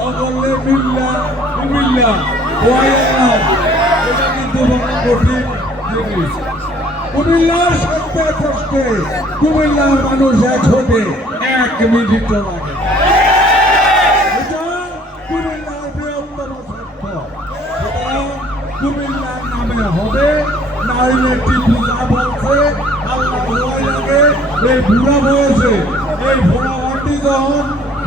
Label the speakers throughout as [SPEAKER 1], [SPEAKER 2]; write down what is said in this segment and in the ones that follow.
[SPEAKER 1] মিল্লা কুমিল্লা ওয়াইল্লা এটা কিন্তু বড় কঠিন জিনিস কুমিল্লার সত্যে কষ্টে কুমিল্লার মানুষ এক হতে এক মিনিটও লাগে কুমিল্লার নামে হবে নাইলে টিপু যা বলছে আল্লাহ ভয় লাগে এই বুড়া বয়সে এই ভোড়া বাটি যখন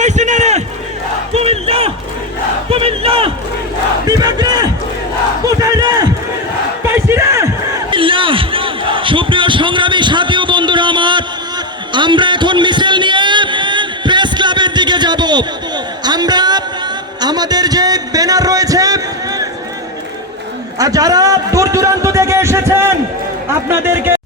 [SPEAKER 2] কইছে কুমিল্লা কুমিল্লা বিভাগ কোথায় রে পাইছি রে সুপ্রিয় সংগ্রামী সাথী ও বন্ধুরা আমার আমরা এখন মিছিল নিয়ে প্রেস ক্লাবের দিকে যাব আমরা আমাদের যে ব্যানার রয়েছে আর যারা দূর দূরান্ত থেকে এসেছেন আপনাদেরকে